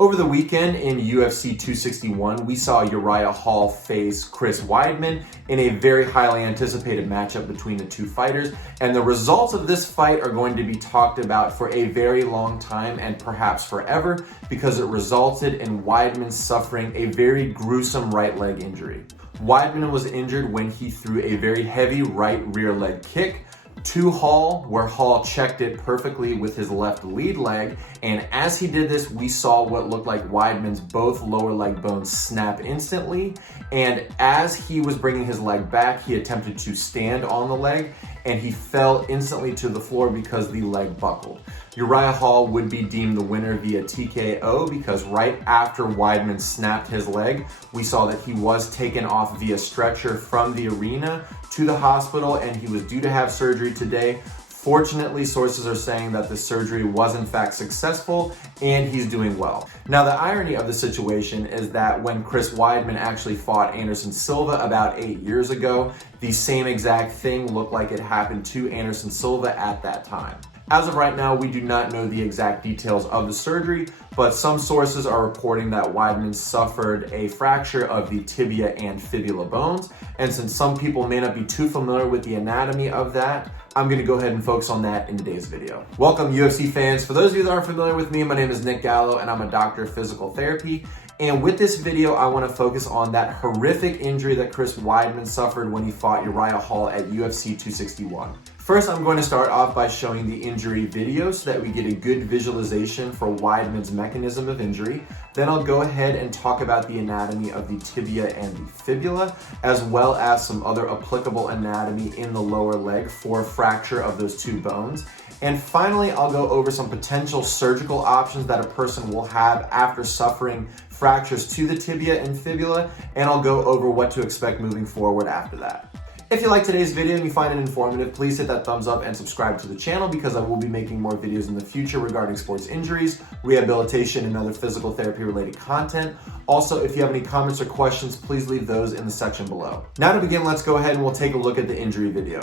Over the weekend in UFC 261, we saw Uriah Hall face Chris Weidman in a very highly anticipated matchup between the two fighters. And the results of this fight are going to be talked about for a very long time and perhaps forever because it resulted in Weidman suffering a very gruesome right leg injury. Weidman was injured when he threw a very heavy right rear leg kick to Hall, where Hall checked it perfectly with his left lead leg. And as he did this, we saw what looked like Weidman's both lower leg bones snap instantly. And as he was bringing his leg back, he attempted to stand on the leg and he fell instantly to the floor because the leg buckled. Uriah Hall would be deemed the winner via TKO because right after Weidman snapped his leg, we saw that he was taken off via stretcher from the arena to the hospital and he was due to have surgery today. Fortunately, sources are saying that the surgery was in fact successful and he's doing well. Now, the irony of the situation is that when Chris Weidman actually fought Anderson Silva about 8 years ago, the same exact thing looked like it happened to Anderson Silva at that time. As of right now, we do not know the exact details of the surgery, but some sources are reporting that Weidman suffered a fracture of the tibia and fibula bones. And since some people may not be too familiar with the anatomy of that, I'm gonna go ahead and focus on that in today's video. Welcome, UFC fans. For those of you that aren't familiar with me, my name is Nick Gallo and I'm a doctor of physical therapy. And with this video, I want to focus on that horrific injury that Chris Weidman suffered when he fought Uriah Hall at UFC 261. First, I'm going to start off by showing the injury video so that we get a good visualization for Weidman's mechanism of injury. Then I'll go ahead and talk about the anatomy of the tibia and the fibula, as well as some other applicable anatomy in the lower leg for fracture of those two bones. And finally, I'll go over some potential surgical options that a person will have after suffering fractures to the tibia and fibula, and I'll go over what to expect moving forward after that. If you like today's video and you find it informative, please hit that thumbs up and subscribe to the channel because I will be making more videos in the future regarding sports injuries, rehabilitation, and other physical therapy related content. Also, if you have any comments or questions, please leave those in the section below. Now to begin, let's go ahead and we'll take a look at the injury video.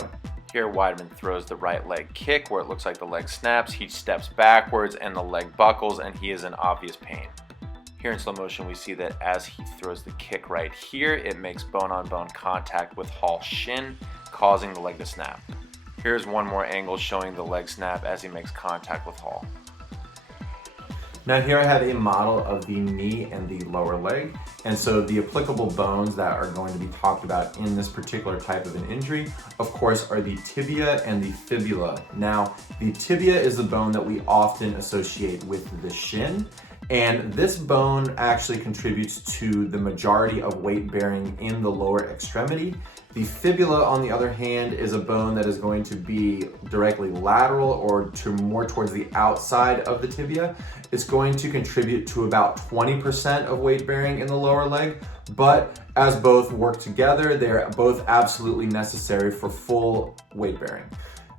Here, Weidman throws the right leg kick where it looks like the leg snaps. He steps backwards and the leg buckles and he is in obvious pain. Here in slow motion, we see that as he throws the kick right here, it makes bone-on-bone contact with Hall's shin, causing the leg to snap. Here's one more angle showing the leg snap as he makes contact with Hall. Now here I have a model of the knee and the lower leg. And so the applicable bones that are going to be talked about in this particular type of an injury, of course, are the tibia and the fibula. Now, the tibia is the bone that we often associate with the shin. And this bone actually contributes to the majority of weight bearing in the lower extremity. The fibula, on the other hand, is a bone that is going to be directly lateral or more towards the outside of the tibia. It's going to contribute to about 20% of weight bearing in the lower leg, but as both work together, they're both absolutely necessary for full weight bearing.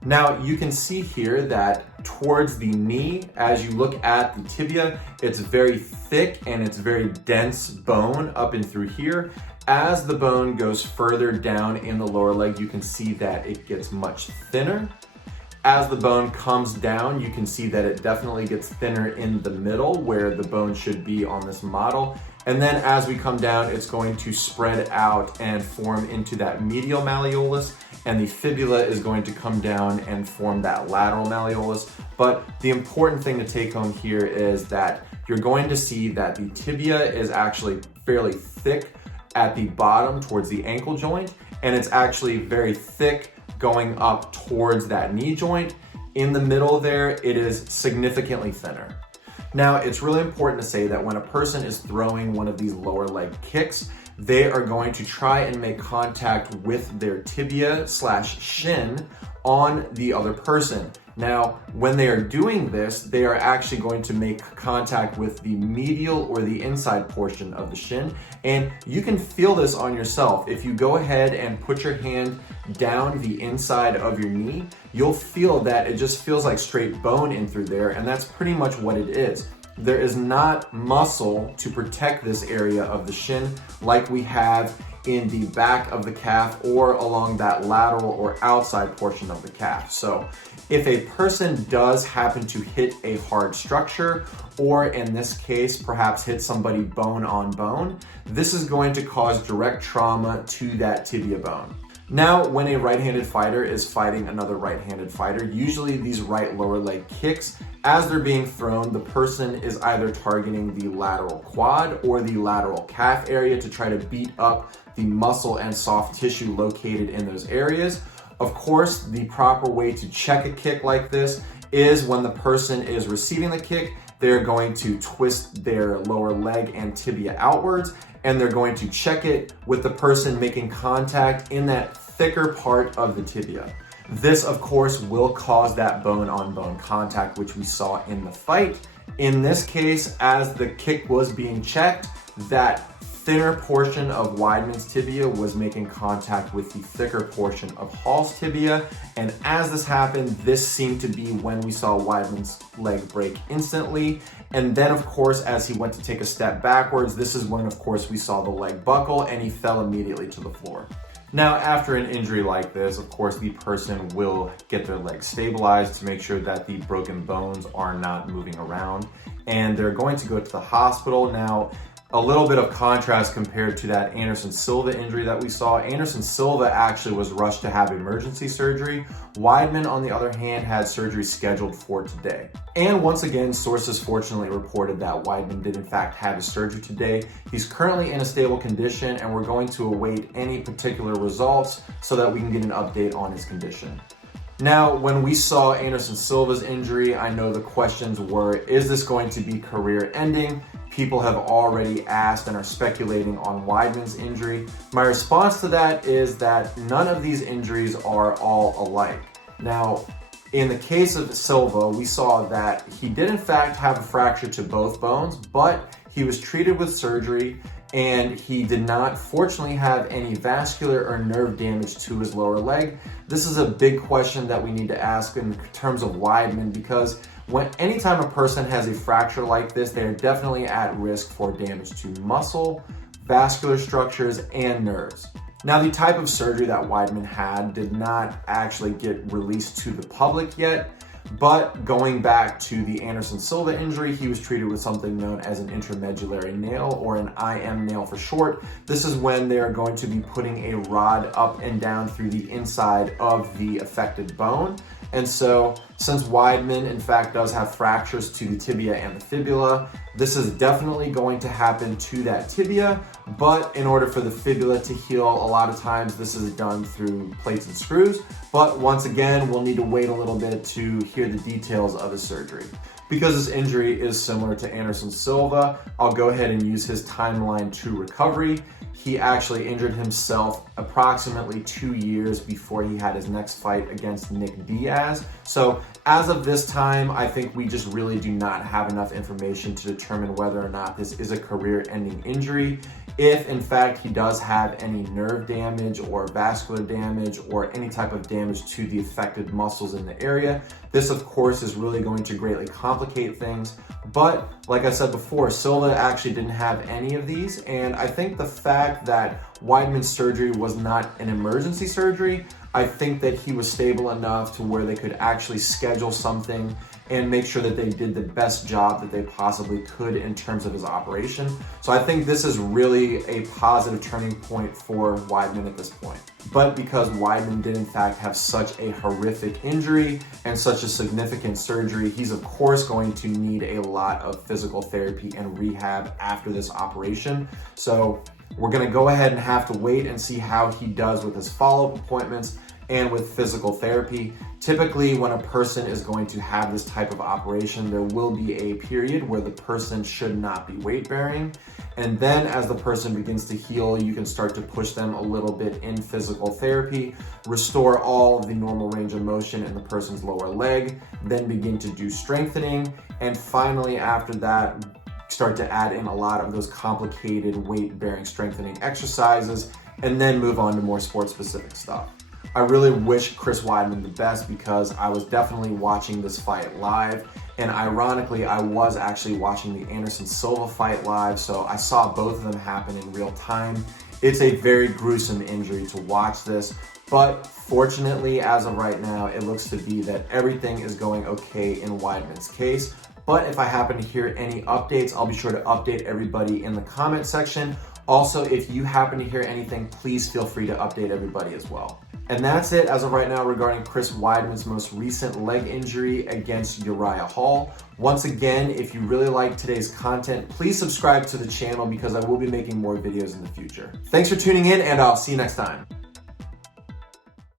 Now you can see here that towards the knee, as you look at the tibia, it's very thick and it's very dense bone up and through here. As the bone goes further down in the lower leg, you can see that it gets much thinner. As the bone comes down, you can see that it definitely gets thinner in the middle where the bone should be on this model. And then as we come down, it's going to spread out and form into that medial malleolus, and the fibula is going to come down and form that lateral malleolus. But the important thing to take home here is that you're going to see that the tibia is actually fairly thick at the bottom towards the ankle joint, and it's actually very thick going up towards that knee joint. In the middle there, it is significantly thinner. Now, it's really important to say that when a person is throwing one of these lower leg kicks, they are going to try and make contact with their tibia/shin on the other person. Now, when they are doing this, they are actually going to make contact with the medial or the inside portion of the shin. And you can feel this on yourself. If you go ahead and put your hand down the inside of your knee, you'll feel that it just feels like straight bone in through there. And that's pretty much what it is. There is not muscle to protect this area of the shin like we have in the back of the calf or along that lateral or outside portion of the calf. So if a person does happen to hit a hard structure, or in this case, perhaps hit somebody bone on bone, this is going to cause direct trauma to that tibia bone. Now, when a right-handed fighter is fighting another right-handed fighter, usually these right lower leg kicks, as they're being thrown, the person is either targeting the lateral quad or the lateral calf area to try to beat up the muscle and soft tissue located in those areas. Of course, the proper way to check a kick like this is when the person is receiving the kick, they're going to twist their lower leg and tibia outwards, and they're going to check it with the person making contact in that thicker part of the tibia. This, of course, will cause that bone-on-bone contact, which we saw in the fight. In this case, as the kick was being checked, that thinner portion of Weidman's tibia was making contact with the thicker portion of Hall's tibia. And as this happened, this seemed to be when we saw Weidman's leg break instantly. And then, of course, as he went to take a step backwards, this is when, of course, we saw the leg buckle and he fell immediately to the floor. Now, after an injury like this, of course, the person will get their leg stabilized to make sure that the broken bones are not moving around. And they're going to go to the hospital. Now, a little bit of contrast compared to that Anderson Silva injury that we saw. Anderson Silva actually was rushed to have emergency surgery. Weidman, on the other hand, had surgery scheduled for today. And once again, sources fortunately reported that Weidman did in fact have his surgery today. He's currently in a stable condition, and we're going to await any particular results so that we can get an update on his condition. Now, when we saw Anderson Silva's injury, I know the questions were, is this going to be career ending? People have already asked and are speculating on Weidman's injury. My response to that is that none of these injuries are all alike. Now, in the case of Silva, we saw that he did in fact have a fracture to both bones, but he was treated with surgery and he did not fortunately have any vascular or nerve damage to his lower leg. This is a big question that we need to ask in terms of Weidman, because anytime a person has a fracture like this, they are definitely at risk for damage to muscle, vascular structures, and nerves. Now, the type of surgery that Weidman had did not actually get released to the public yet, but going back to the Anderson Silva injury, he was treated with something known as an intramedullary nail, or an IM nail for short. This is when they are going to be putting a rod up and down through the inside of the affected bone. And so, since Weidman in fact does have fractures to the tibia and the fibula, this is definitely going to happen to that tibia, but in order for the fibula to heal, a lot of times this is done through plates and screws. But once again, we'll need to wait a little bit to hear the details of his surgery. Because this injury is similar to Anderson Silva, I'll go ahead and use his timeline to recovery. He actually injured himself approximately 2 years before he had his next fight against Nick Diaz. So as of this time, I think we just really do not have enough information to determine whether or not this is a career-ending injury. If in fact he does have any nerve damage or vascular damage or any type of damage to the affected muscles in the area, this of course is really going to greatly complicate things. But like I said before, Silva actually didn't have any of these, and I think the fact that Weidman's surgery was not an emergency surgery, I think that he was stable enough to where they could actually schedule something and make sure that they did the best job that they possibly could in terms of his operation. So I think this is really a positive turning point for Weidman at this point. But because Weidman did in fact have such a horrific injury and such a significant surgery, he's of course going to need a lot of physical therapy and rehab after this operation. So we're gonna go ahead and have to wait and see how he does with his follow-up appointments and with physical therapy. Typically, when a person is going to have this type of operation, there will be a period where the person should not be weight bearing. And then as the person begins to heal, you can start to push them a little bit in physical therapy, restore all of the normal range of motion in the person's lower leg, then begin to do strengthening. And finally, after that, start to add in a lot of those complicated weight bearing strengthening exercises, and then move on to more sport specific stuff. I really wish Chris Weidman the best because I was definitely watching this fight live, and ironically, I was actually watching the Anderson Silva fight live, so I saw both of them happen in real time. It's a very gruesome injury to watch this, but fortunately, as of right now, it looks to be that everything is going okay in Weidman's case. But if I happen to hear any updates, I'll be sure to update everybody in the comment section. Also, if you happen to hear anything, please feel free to update everybody as well. And that's it as of right now regarding Chris Weidman's most recent leg injury against Uriah Hall. Once again, if you really like today's content, please subscribe to the channel because I will be making more videos in the future. Thanks for tuning in, and I'll see you next time.